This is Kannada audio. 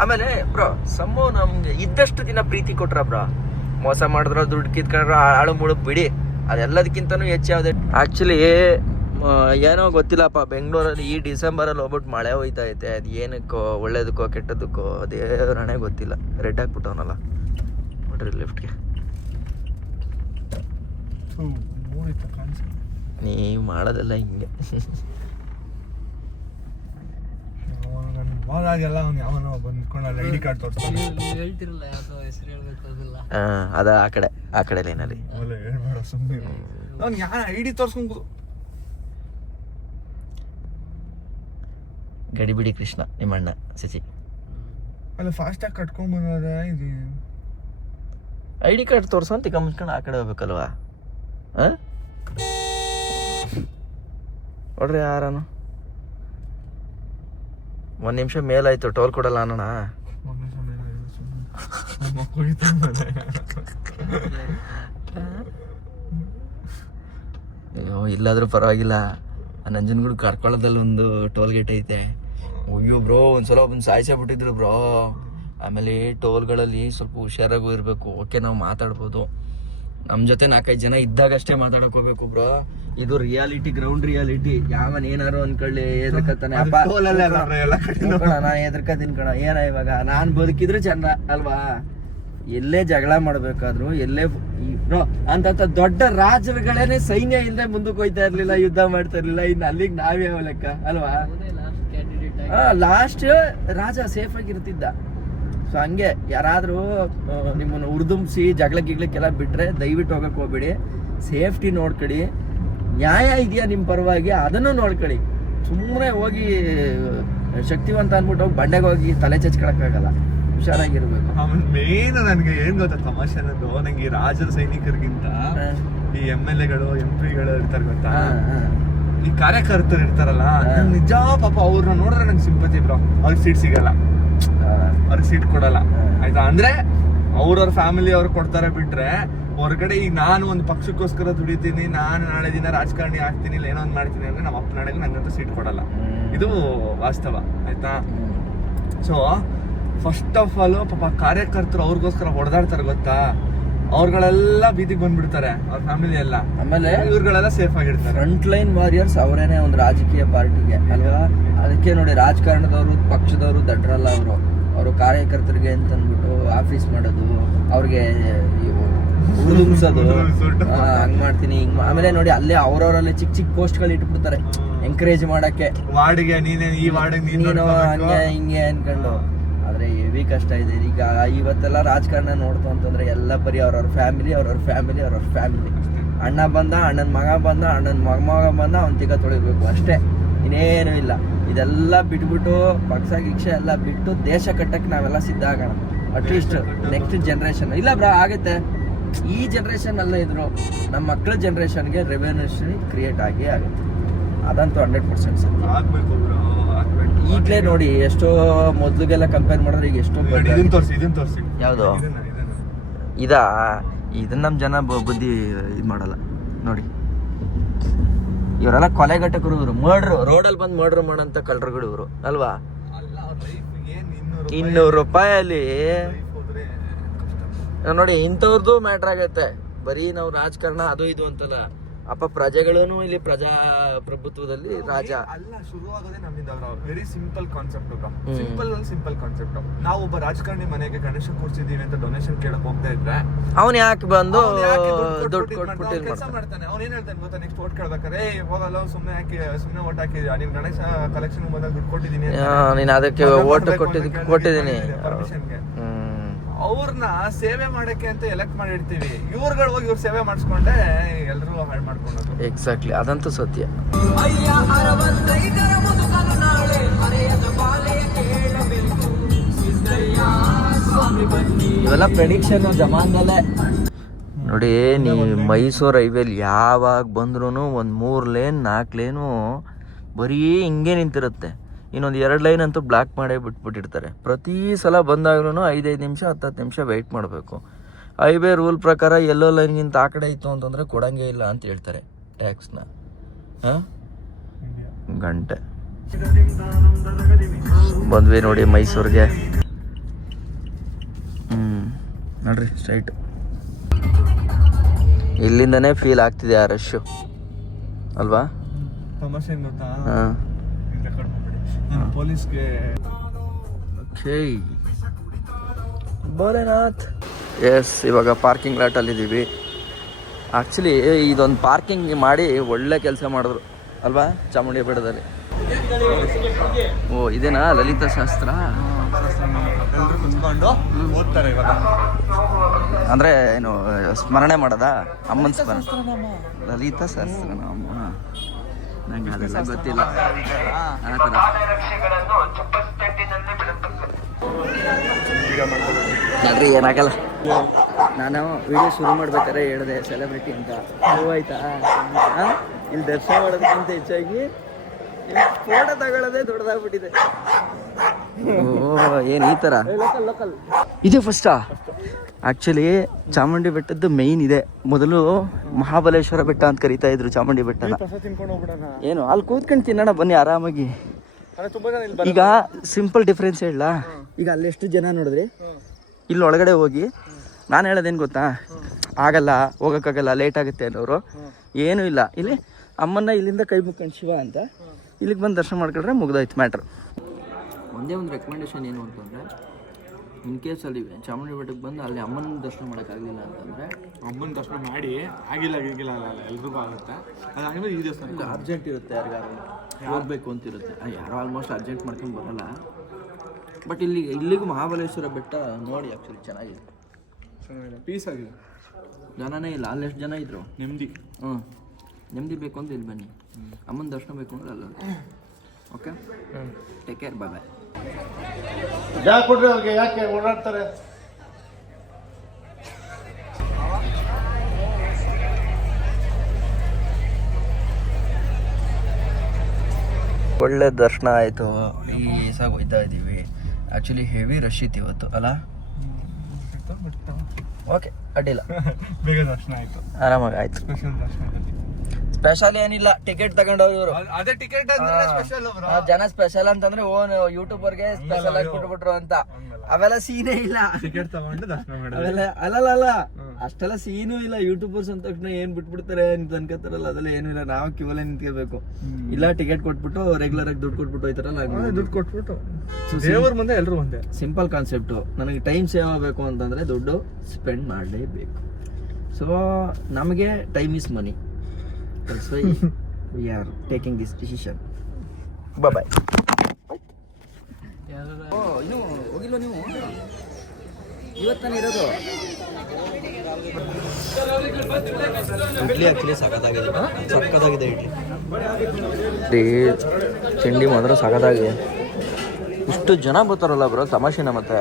ಆಮೇಲೆ ಬ್ರೋ ನಮ್ಗೆ ಇದ್ದಷ್ಟು ದಿನ ಪ್ರೀತಿ ಕೊಟ್ರ ಬ್ರೋ, ಮೋಸ ಮಾಡಿದ್ರ ದುಡ್ಡು ಕಿತ್ಕೊಂಡ್ರ ಆಳು ಮುಳುಗ್ ಬಿಡಿ, ಅದೆಲ್ಲದಕ್ಕಿಂತನೂ ಹೆಚ್ಚು ಯಾವ್ದು ಆಕ್ಚುಲಿ ಏನೋ ಗೊತ್ತಿಲ್ಲಪ್ಪ. ಬೆಂಗಳೂರಲ್ಲಿ ಈ ಡಿಸೆಂಬರಲ್ಲಿ ಹೋಗ್ಬಿಟ್ಟು ಮಳೆ ಹೋಯ್ತಾ ಐತೆ, ಅದು ಏನಕ್ಕೋ ಒಳ್ಳೇದಕ್ಕೋ ಕೆಟ್ಟದಕ್ಕೋ ದೇವರಣೆ ಗೊತ್ತಿಲ್ಲ. ರೆಡ್ ಹಾಕ್ಬಿಟ್ಟವನಲ್ಲ ನೋಡ್ರಿ ಲೆಫ್ಟ್ಗೆ. ನೀವು ಮಾಡೋದೆಲ್ಲ ಹಿಂಗೆ. ಅದ ಆ ಕಡೆ ಲೈನಲ್ಲಿ ಗಡಿಬಿಡಿ ಕೃಷ್ಣ ನಿಮ್ಮಣ್ಣ ಸಚಿ ಅಲ್ಲ ಫಾಸ್ಟ್ ಆಗಿ ಕಟ್ಕೊಂಡ್ ಬಂದ ಇದು ID ಕಾರ್ಡ್ ತೋರ್ಸಂತ ಮುಂಚ್ಕೊಂಡು ಆ ಕಡೆ ಹೋಗ್ಬೇಕಲ್ವಾ? ನೋಡ್ರಿ ಯಾರನು 1 ನಿಮಿಷ ಮೇಲಾಯ್ತು, ಟೋಲ್ ಕೊಡಲ್ಲ ಅನ್ನೋಣ. ಅಯ್ಯೋ ಇಲ್ಲಾದ್ರೂ ಪರವಾಗಿಲ್ಲ, ನಂಜನಗೂಡು ಕಾರ್ಕಳದಲ್ಲಿ ಒಂದು ಟೋಲ್ ಗೇಟ್ ಐತೆ. ಅಯ್ಯೋ ಬ್ರೋ ಒಂದ್ಸಲ ಸಾಯಿಸೇ ಬಿಟ್ಟಿದ್ರು ಬ್ರೋ. ಆಮೇಲೆ ಟೋಲ್ಗಳಲ್ಲಿ ಸ್ವಲ್ಪ ಹುಷಾರಾಗೂ ಇರಬೇಕು. ಓಕೆ ನಾವು ಮಾತಾಡ್ಬೋದು, ನಮ್ಮ ಜೊತೆ 4-5 ಜನ ಇದ್ದಾಗಷ್ಟೇ ಮಾತಾಡಕ್ ಹೋಗ್ಬೇಕು ಬ್ರೋ. ಇದು ರಿಯಾಲಿಟಿ, ಗ್ರೌಂಡ್ ರಿಯಾಲಿಟಿ. ಯಾವನ್ ಏನಾರು ಅನ್ಕೊಳ್ಳಿ ಎದ್ರಕತ್ತಾನೆ ಅಪ್ಪ, ನಾ ಎದ್ರಕತೀನಿ ಕಣ. ಏನ ಇವಾಗ ನಾನ್ ಬದುಕಿದ್ರೆ ಚಂದ ಅಲ್ವಾ? ಎಲ್ಲೇ ಜಗಳ ಮಾಡ್ಬೇಕಾದ್ರು, ಎಲ್ಲೇ ಬ್ರೋ ಅಂತ ದೊಡ್ಡ ರಾಜರುಗಳೇನೆ ಸೈನ್ಯ ಇಲ್ಲದೆ ಮುಂದಕ್ಕೆ ಹೋಯ್ತಾ ಇರ್ಲಿಲ್ಲ, ಯುದ್ಧ ಮಾಡ್ತಾ ಇರ್ಲಿಲ್ಲ. ಇನ್ನು ಅಲ್ಲಿಗೆ ನಾವೇ ಯಾವ ಲೆಕ್ಕ ಅಲ್ವಾ? ಲಾಸ್ಟ್ ರಾಜ ಸೇಫ್ ಆಗಿರ್ತಿದ್ದ. ಸೊ ಹಂಗೆ ಯಾರಾದ್ರೂ ನಿಮ್ಮನ್ನು ಉರ್ದುಂಬಿಸಿ ಜಗಳ ಗಿಗ್ಲಕ್ಕೆಲ್ಲ ಬಿಟ್ರೆ ದಯವಿಟ್ಟು ಹೋಗಕ್ ಹೋಗ್ಬೇಡಿ. ಸೇಫ್ಟಿ ನೋಡ್ಕೊಳ್ಳಿ. ನ್ಯಾಯ ಇದೆಯಾ ನಿಮ್ಮ ಪರವಾಗಿ ಅದನ್ನು ನೋಡ್ಕೊಳ್ಳಿ. ಸುಮ್ಮನೆ ಹೋಗಿ ಶಕ್ತಿವಂತ ಅನ್ಬಿಟ್ಟು ಹೋಗಿ ಬಂಡೆಗೆ ಹೋಗಿ ತಲೆ ಚಚ್ಕೊಳಕ್ಕಾಗಲ್ಲ. ಹುಷಾರಾಗಿರ್ಬೇಕು. ಮೇನ್ ನನ್ಗೆ ಏನ್ ಗೊತ್ತಾ ತಮಾಷೆ ಅನ್ನೋದು, ನಂಗೆ ಈ ರಾಜರ ಸೈನಿಕರಿಗಿಂತ ಈ MLA ಗಳು MP ಗಳು ಇರ್ತಾರೆ ಗೊತ್ತಾ, ಈ ಕಾರ್ಯಕರ್ತರು ಇರ್ತಾರಲ್ಲ, ನಿಜ ಪಾಪ ಅವ್ರನ್ನ ನೋಡಿದ್ರೆ ನಂಗೆ ಸಿಂಪತಿ ಬ್ರೋ. ಅವ್ರಿಗೆ ಸೀಟ್ ಸಿಗಲ್ಲ, ಅವ್ರಿಗೆ ಸೀಟ್ ಕೊಡಲ್ಲ ಆಯ್ತಾ. ಅಂದ್ರೆ ಅವ್ರವ್ರ ಫ್ಯಾಮಿಲಿ ಅವ್ರು ಕೊಡ್ತಾರೆ ಬಿಟ್ರೆ ಹೊರಗಡೆ ಈಗ ನಾನು ಒಂದು ಪಕ್ಷಕ್ಕೋಸ್ಕರ ದುಡಿತೀನಿ, ನಾನು ನಾಳೆ ದಿನ ರಾಜಕಾರಣಿ ಆಗ್ತೀನಿ, ಇಲ್ಲ ಏನೋ ಒಂದು ಮಾಡ್ತೀನಿ ಅಂದ್ರೆ ನಮ್ಮ ಅಪ್ಪ ನಾಳೆಗೆ ನಂಗಂತೂ ಸೀಟ್ ಕೊಡಲ್ಲ. ಇದು ವಾಸ್ತವ ಆಯ್ತಾ. ಸೊ ಫಸ್ಟ್ ಆಫ್ ಆಲ್ ಪಾಪ ಕಾರ್ಯಕರ್ತರು ಅವ್ರಿಗೋಸ್ಕರ ಹೊಡೆದಾಡ್ತಾರೆ ಗೊತ್ತಾ, ಅವ್ರುಗಳೆಲ್ಲ ಬೀದಿಗೆ ಬಂದ್ಬಿಡ್ತಾರೆ, ಅವ್ರ ಫ್ಯಾಮಿಲಿ ಎಲ್ಲ. ಆಮೇಲೆ ಇವ್ರುಗಳೆಲ್ಲ ಸೇಫ್ ಆಗಿರ್ತಾರೆ. ಫ್ರಂಟ್ ಲೈನ್ ವಾರಿಯರ್ಸ್ ಅವರೇನೆ ಒಂದು ರಾಜಕೀಯ ಪಾರ್ಟಿಗೆ ಅಲ್ವಾ. ಅದಕ್ಕೆ ನೋಡಿ ರಾಜಕಾರಣದವರು ಪಕ್ಷದವರು ದಡ್ರಲ್ಲ. ಅವರು ಕಾರ್ಯಕರ್ತರಿಗೆ ಅಂತ ಅಂದ್ಬಿಟ್ಟು ಆಫೀಸ್ ಮಾಡೋದು, ಅವ್ರಿಗೆ ಉಳಿಸೋದು, ಹಂಗ್ ಮಾಡ್ತೀನಿ ಹಿಂಗ್. ಆಮೇಲೆ ನೋಡಿ ಅಲ್ಲೇ ಅವ್ರವರಲ್ಲಿ ಚಿಕ್ಕ ಪೋಸ್ಟ್ ಗಳು ಇಟ್ಬಿಡ್ತಾರೆ ಎಂಕರೇಜ್ ಮಾಡಕ್ಕೆ. ವಾರ್ಡ್ಗೆ ನೀನೇ, ಈ ವಾರ್ಡ್ ನೀನು ಹಂಗೆ ಹಿಂಗೆ ಅನ್ಕೊಂಡು. ಆದ್ರೆ ಹೆವಿ ಕಷ್ಟ ಇದೆ ಈಗ. ಇವತ್ತೆಲ್ಲ ರಾಜಕಾರಣ ನೋಡ್ತು ಅಂತಂದ್ರೆ ಎಲ್ಲ ಬರೀ ಅವ್ರವ್ರ ಫ್ಯಾಮಿಲಿ. ಅಣ್ಣ ಬಂದ, ಅಣ್ಣನ ಮಗ ಬಂದ, ಅಣ್ಣನ ಮಗ ಬಂದ, ಅವ್ನ ತಿಗ ತೊಳಿಬೇಕು ಅಷ್ಟೇ, ಇನ್ನೇನು ಇಲ್ಲ. ಇದೆಲ್ಲ ಬಿಟ್ಬಿಟ್ಟು ಪಕ್ಷ ಗಿಕ್ಷ ಎಲ್ಲ ಬಿಟ್ಟು ದೇಶ ಕಟ್ಟಕ್ಕೆ ನಾವೆಲ್ಲ ಸಿದ್ಧ ಆಗೋಣ. ಅಟ್ಲೀಸ್ಟ್ ನೆಕ್ಸ್ಟ್ ಜನರೇಷನ್ ಇಲ್ಲ ಬ್ರೋ ಆಗುತ್ತೆ. ಈ ಜನರೇಷನ್ ಅಲ್ಲ ಇದ್ರು ನಮ್ಮ ಮಕ್ಕಳ ಜನರೇಷನ್ಗೆ ರೆವಲ್ಯೂಷನ್ ಕ್ರಿಯೇಟ್ ಆಗೇ ಆಗುತ್ತೆ. ಅದಂತೂ 100% ಸತ್ಯ. ಈಗಲೇ ನೋಡಿ ಎಷ್ಟೋ ಮೊದ್ಲಿಗೆಲ್ಲ ಕಂಪೇರ್ ಮಾಡಿದ್ರೆ ಈಗ ಎಷ್ಟೋ. ಯಾವುದು ಇದನ್ನ ನಮ್ಮ ಜನ ಬುದ್ಧಿ ಇದು ಮಾಡಲ್ಲ ನೋಡಿ. ಇವರೆಲ್ಲ ಕೊಲೆಗಟ್ಟಕರು, ಇವರು ಮರ್ಡ್ರು, ರೋಡಲ್ಲಿ ಬಂದು ಮರ್ಡ್ರ್ ಮಾಡೋಂಥ ಕಳ್ಳರುಗಳು ಇವರು ಅಲ್ವಾ. 200 ರೂಪಾಯಲ್ಲಿ ನೋಡಿ ಇಂಥವ್ರದ್ದು ಮ್ಯಾಟ್ರ್ ಆಗತ್ತೆ. ಬರೀ ನಾವು ರಾಜಕಾರಣ ಅದು ಇದು ಅಂತಲ್ಲ ಅಪ್ಪ, ಪ್ರಜೆಗಳೂ ಇಲ್ಲಿ ಪ್ರಜಾಪ್ರಭುತ್ವದಲ್ಲಿ ರಾಜ ಅಲ್ಲ. ಶುರುವಾಗೋದೇ ನಮ್ಮಿಂದ. Very simple concept. Simple concept. ನಾವು ಒಬ್ಬ ರಾಜಕಾರಣಿ ಮನೆಗೆ ಗಣೇಶ ಕೂರ್ಸಿದೀವಿ ಅಂತ ಡೊನೇಷನ್ ಕೇಳಕ್ ಹೋಗ್ತಾ ಇದ್ರೆ ಅವ್ನು ಯಾಕೆ ಬಂದು ದುಡ್ಡು ಕೊಟ್ಬಿಟ್ಟು ಕೆಲಸ ಮಾಡ್ತಾನೆ. ಅವ್ನು ಏನ್ ಹೇಳ್ತಾನೆ ಗೊತ್ತಾ, ನೆಕ್ಸ್ಟ್ ಓಟ್ ಕೇಳ್ಬೇಕಾರೆ ಹೋಗಲ್ಲ, ಸುಮ್ಮನೆ ಓಟ್ ಹಾಕಿದ್ಯಾ ನೀನ್ ಗಣೇಶ ಕಲೆಕ್ಷನ್ ಬಂದಾಗ ದುಡ್ಡು ಕೊಟ್ಟಿದ್ದೀನಿ, ನೀನ್ ಅದಕ್ಕೆ ಓಟ್ ಕೊಟ್ಟಿದ್ದೀನಿ. ಅವ್ರನ್ನ ಸೇವೆ ಮಾಡಕ್ಕೆ ಅಂತ ಎಲೆಕ್ಟ್ ಮಾಡಿರ್ತೀವಿ, ಇವ್ರುಗಳು ಹೋಗಿ ಇವ್ರು ಸೇವೆ ಮಾಡಿಸ್ಕೊಂಡೆ ಎಲ್ಲರೂ ಹಾಳು ಮಾಡ್ಕೊಂಡು. ಎಕ್ಸಾಕ್ಟ್ಲಿ, ಅದಂತೂ ಸತ್ಯ. ಇವೆಲ್ಲ ಪ್ರೆಡಿಕ್ಷನ್ ಜಮಾನದಲ್ಲೇ ನೋಡಿ. ನೀವು ಮೈಸೂರು ಹೈವೇಲಿ ಯಾವಾಗ ಬಂದ್ರೂ ಒಂದು 3 ಲೇನ್ 4 ಲೇನು ಬರೀ ಹಿಂಗೆ ನಿಂತಿರುತ್ತೆ. ಇನ್ನೊಂದು 2 ಲೈನ್ ಅಂತೂ ಬ್ಲಾಕ್ ಮಾಡೇ ಬಿಟ್ಬಿಟ್ಟಿರ್ತಾರೆ. ಪ್ರತಿ ಸಲ ಬಂದಾಗ್ಲೂ 5-5 ನಿಮಿಷ 10 ನಿಮಿಷ ವೆಯ್ಟ್ ಮಾಡಬೇಕು. ಹೈವೇ ರೂಲ್ ಪ್ರಕಾರ ಎಲ್ಲೋ ಲೈನ್ಗಿಂತ ಆ ಕಡೆ ಇತ್ತು ಅಂತಂದರೆ ಕೊಡಂಗೇ ಇಲ್ಲ ಅಂತ ಹೇಳ್ತಾರೆ ಟ್ಯಾಕ್ಸ್ನ. ಗಂಟೆ ಬಂದ್ವಿ ನೋಡಿ ಮೈಸೂರಿಗೆ. ನೋಡ್ರಿ ಸ್ಟ್ರೈಟ್ ಇಲ್ಲಿಂದನೇ ಫೀಲ್ ಆಗ್ತಿದೆ ಆ ರಶ್ಶು ಅಲ್ವಾ? ತಮಾಷೆ ಏನ್ ಗೊತ್ತಾ, ಹಾಂ ರೆಕಾರ್ಡ್ ಮಾಡ್ಬೇಡಿ, ನಾನು ಪೊಲೀಸ್ಗೆ ಓಕೆ ಭೋಲೆನಾಥ್. ಎಸ್, ಇವಾಗ ಪಾರ್ಕಿಂಗ್ ಲಾಟಲ್ಲಿದ್ದೀವಿ. ಆ್ಯಕ್ಚುಲಿ ಇದೊಂದು ಪಾರ್ಕಿಂಗ್ ಮಾಡಿ ಒಳ್ಳೆ ಕೆಲಸ ಮಾಡಿದ್ರು ಅಲ್ವಾ ಚಾಮುಂಡಿ ಬೆಟ್ಟದಲ್ಲಿ. ಓ ಇದೇನಾ ಲಲಿತಾ ಶಾಸ್ತ್ರ? ಎಲ್ಲರೂ ಕುತ್ಕೊಂಡು ಓದ್ತಾರೆ ಇವಾಗ. ಅಂದರೆ ಏನು ಸ್ಮರಣೆ ಮಾಡೋದಾ? ಅಮ್ಮನ ಸ್ಮರಣೆ, ಲಲಿತಾ ಶಾಸ್ತ್ರನಾಮ. ನಂಗೆ ಅದೆಲ್ಲ ಗೊತ್ತಿಲ್ಲ ಆ ಥರ. ನೋಡ್ರಿ ಏನಾಗಲ್ಲ. ನಾನು ವಿಡಿಯೋ ಶುರು ಮಾಡ್ಬೇಕಾದ್ರೆ ಹೇಳಿದೆ ಸೆಲೆಬ್ರಿಟಿ ಅಂತ. ಆಯ್ತಾ? ಇಲ್ಲಿ ದರ್ಶನ ಮಾಡೋದಕ್ಕಿಂತ ಹೆಚ್ಚಾಗಿ ಫೋಟೋ ತಗೊಳ್ಳೋದೇ ದೊಡ್ಡದಾಗ್ಬಿಟ್ಟಿದೆ. ಓ ಏನು ಈ ಥರ ಇದೆ ಫಸ್ಟಾ? ಆ್ಯಕ್ಚುಲಿ ಚಾಮುಂಡಿ ಬೆಟ್ಟದ್ದು ಮೇಯ್ನ್ ಇದೆ. ಮೊದಲು ಮಹಾಬಲೇಶ್ವರ ಬೆಟ್ಟ ಅಂತ ಕರಿತಾ ಇದ್ರು ಚಾಮುಂಡಿ ಬೆಟ್ಟನ. ತಿನ್ಕೊಂಡು ಹೋಗ್ಬಿಡೋಣ. ಏನು ಅಲ್ಲಿ ಕೂತ್ಕೊಂಡು ತಿನ್ನೋಣ ಬನ್ನಿ ಆರಾಮಾಗಿ. ತುಂಬಾ ಜನ ಇಲ್ಲಿ ಈಗ ಸಿಂಪಲ್ ಡಿಫ್ರೆನ್ಸ್ ಹೇಳ. ಈಗ ಅಲ್ಲಿ ಎಷ್ಟು ಜನ ನೋಡಿದ್ರಿ, ಇಲ್ಲಿ ಒಳಗಡೆ ಹೋಗಿ ನಾನು ಹೇಳೋದೇನು ಗೊತ್ತಾ, ಆಗಲ್ಲ ಹೋಗೋಕ್ಕಾಗಲ್ಲ ಲೇಟ್ ಆಗುತ್ತೆ ಅನ್ನೋರು ಏನೂ ಇಲ್ಲ. ಇಲ್ಲಿ ಅಮ್ಮನ್ನ ಇಲ್ಲಿಂದ ಕೈ ಮುಕ್ಕೊಂಡು ಶಿವ ಅಂತ ಇಲ್ಲಿಗೆ ಬಂದು ದರ್ಶನ ಮಾಡ್ಕೊಂಡ್ರೆ ಮುಗ್ದಾಯ್ತು ಮ್ಯಾಟ್ರ್. ಒಂದೇ ಒಂದು ರೆಕಮೆಂಡೇಶನ್ ಏನು ಅಂತಂದರೆ, ಇನ್ ಕೇಸ್ ಅಲ್ಲಿ ಚಾಮುಂಡಿ ಬೆಟ್ಟಕ್ಕೆ ಬಂದು ಅಲ್ಲಿ ಅಮ್ಮನ ದರ್ಶನ ಮಾಡೋಕ್ಕಾಗಲಿಲ್ಲ ಅಂತಂದರೆ, ಅಮ್ಮನ ದರ್ಶನ ಮಾಡಿ ಆಗಿಲ್ಲ ಎಲ್ರಿಗೂ ಆಗುತ್ತೆ. ಅದಾದ್ಮೇಲೆ ಈ ದೇವಸ್ಥಾನ ಅರ್ಜೆಂಟ್ ಇರುತ್ತೆ, ಯಾರಿಗಾರು ಹೋಗ್ಬೇಕು ಅಂತಿರುತ್ತೆ, ಯಾರೋ ಆಲ್ಮೋಸ್ಟ್ ಅರ್ಜೆಂಟ್ ಮಾಡ್ಕೊಂಡು ಬರೋಲ್ಲ. ಬಟ್ ಇಲ್ಲಿಗೂ ಮಹಾಬಲೇಶ್ವರ ಬೆಟ್ಟ ನೋಡಿ ಆ್ಯಕ್ಚುಲಿ ಚೆನ್ನಾಗಿದೆ, ಪೀಸ್ ಆಗಿದೆ. ಜನನೇ ಇಲ್ಲ. ಅಲ್ಲಿ ಎಷ್ಟು ಜನ ಇದ್ರು, ನೆಮ್ಮದಿ. ನೆಮ್ಮದಿ ಬೇಕು ಅಂತ ಇಲ್ಲಿ ಬನ್ನಿ, ಅಮ್ಮನ ದರ್ಶನ ಬೇಕು ಅಂದ್ರೆ ಅಲ್ಲ. ಓಕೆ, ಟೇಕ್ ಕೇರ್, ಬಾಯ್ ಬಾಯ್. ಯಾಕೆ ಕೊಡ್ರಿ ಅವ್ರಿಗೆ, ಯಾಕೆ ಓಡಾಡ್ತಾರೆ? ಒಳ್ಳೆ ದರ್ಶನ ಆಯಿತು. ಈ ಸಾಗ ಹೋಯ್ತಾ ಇದ್ದೀವಿ. ಆ್ಯಕ್ಚುಲಿ ಹೆವಿ ರಶ್ ಇತ್ತು ಇವತ್ತು ಅಲ್ಲ? ಓಕೆ ಅಡ್ಡಿಲ್ಲ, ಬೇಗ ದರ್ಶನ ಆಯ್ತು, ಆರಾಮಾಗಿ ಆಯ್ತು. ಸ್ಪೆಷಲ್ ದರ್ಶನದಲ್ಲಿ ಸ್ಪೆಷಲ್ ಏನಿಲ್ಲ, ಟಿಕೆಟ್ ತಗೊಂಡವ್ರು ಇವರು. ಅದೇ ಟಿಕೆಟ್ ಅಂದ್ರೆ ಸ್ಪೆಷಲ್. ಜನ ಸ್ಪೆಷಲ್ ಅಂತಂದ್ರೆ ಓನ್ ಯೂಟ್ಯೂಬರ್ಗೆ ಸ್ಪೆಷಲ್ ಆಗಿ ಕೊಟ್ಬಿಟ್ರು ಅಂತ. ಅವೆಲ್ಲ ಸೀನೇ ಇಲ್ಲ. ಟಿಕೆಟ್ ತಗೊಂಡು ದರ್ಶನ ಮಾಡೋದು ಅವೆಲ್ಲ ಅಲ್ಲ ಅಷ್ಟೆಲ್ಲ ಸೀನು ಇಲ್ಲ. ಯೂಟ್ಯೂಬರ್ಸ್ ಅಂದ ತಕ್ಷಣ ಏನ್ ಬಿಟ್ಬಿಡ್ತಾರೆ ಅಂತ ಅನ್ಕೋತಾರಲ್ಲ, ಅದೆಲ್ಲ ಏನು ಇಲ್ಲ. ನಾವು ಕ್ಯೂ ಅಲ್ಲೇ ನಿಂತ್ಕೋಬೇಕು. ಇಲ್ಲ ಟಿಕೆಟ್ ಕೊಟ್ಬಿಟ್ಟು ರೆಗ್ಯುಲರ್ ಆಗಿ ದುಡ್ಡು ಕೊಟ್ಬಿಟ್ಟು ಹೋಯ್ತಾರಲ್ಲ, ದುಡ್ಡು ಕೊಟ್ಬಿಟ್ಟು ದೇವ್ರ ಮುಂದೆ ಎಲ್ರು ಒಂದೇ. Simple concept. ನನಗೆ ಟೈಮ್ ಸೇವ್ ಆಗಬೇಕು ಅಂತಂದ್ರೆ ದುಡ್ಡು ಸ್ಪೆಂಡ್ ಮಾಡಲೇಬೇಕು. ಸೊ ನಮಗೆ time is money. That's why we are taking this decision. Bye bye. ಇನ್ನೂ ಹೋಗಿಲ್ವ ನೀವು? ಇವತ್ತಾನೆ ಇರೋದು. ಇಡ್ಲಿ ಆ್ಯಕ್ಚುಲಿ ಸಖತ್ತಾಗಿದೆ ಇಡ್ಲಿ. ತಿಂಡಿ ಮಾತ್ರ ಸಖತ್ತಾಗಿದೆ. ಇಷ್ಟು ಜನ ಬರ್ತಾರಲ್ಲ ಬ್ರೋ, ತಮಾಷೆನ ಮತ್ತೆ.